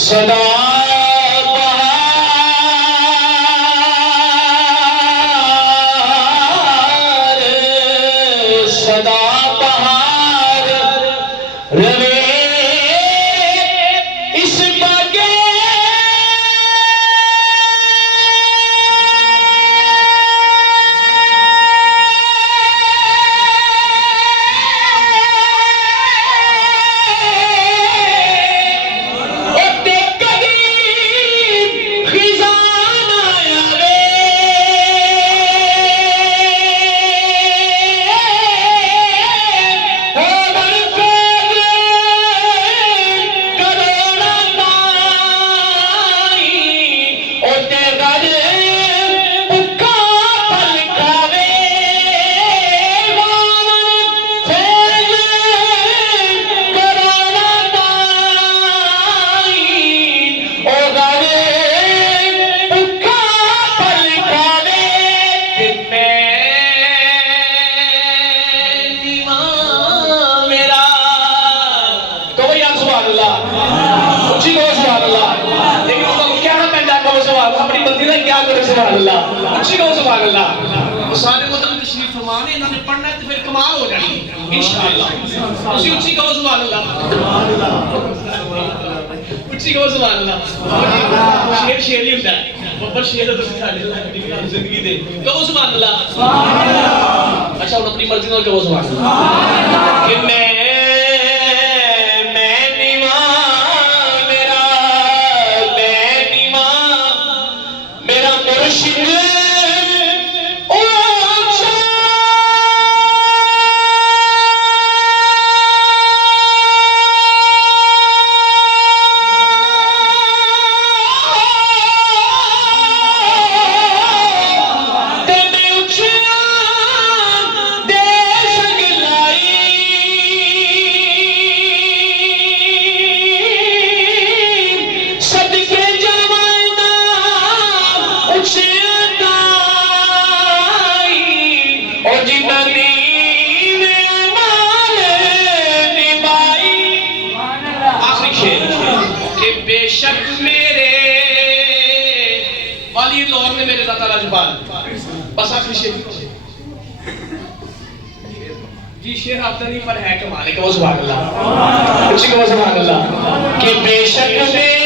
सदा बहार सदा बहार रवे इस बागे सारे मतलब तशरीफ फरमाने इन्होंने पढ़ना है तो फिर कमाल हो जानी इंशाअल्लाह। उसी उच्ची कहो सुभान अल्लाह, उच्ची कहो सुभान अल्लाह। शेर शेर ही होता है, बब्बर शेर तो साडी जिंदगी दे कहो सुभान अल्लाह। अच्छा उन अपनी मर्जी नाल कहो सुभान अल्लाह कि मैं मेरा मुर्शिद बेशक मेरे वाली लोग ने मेरे दाता राजपाल बस आखिरी शेर जी शेर आपने नहीं पर है कमाल है कहो सुभान अल्लाह, उसी कहो सुभान अल्लाह कि बेशक मेरे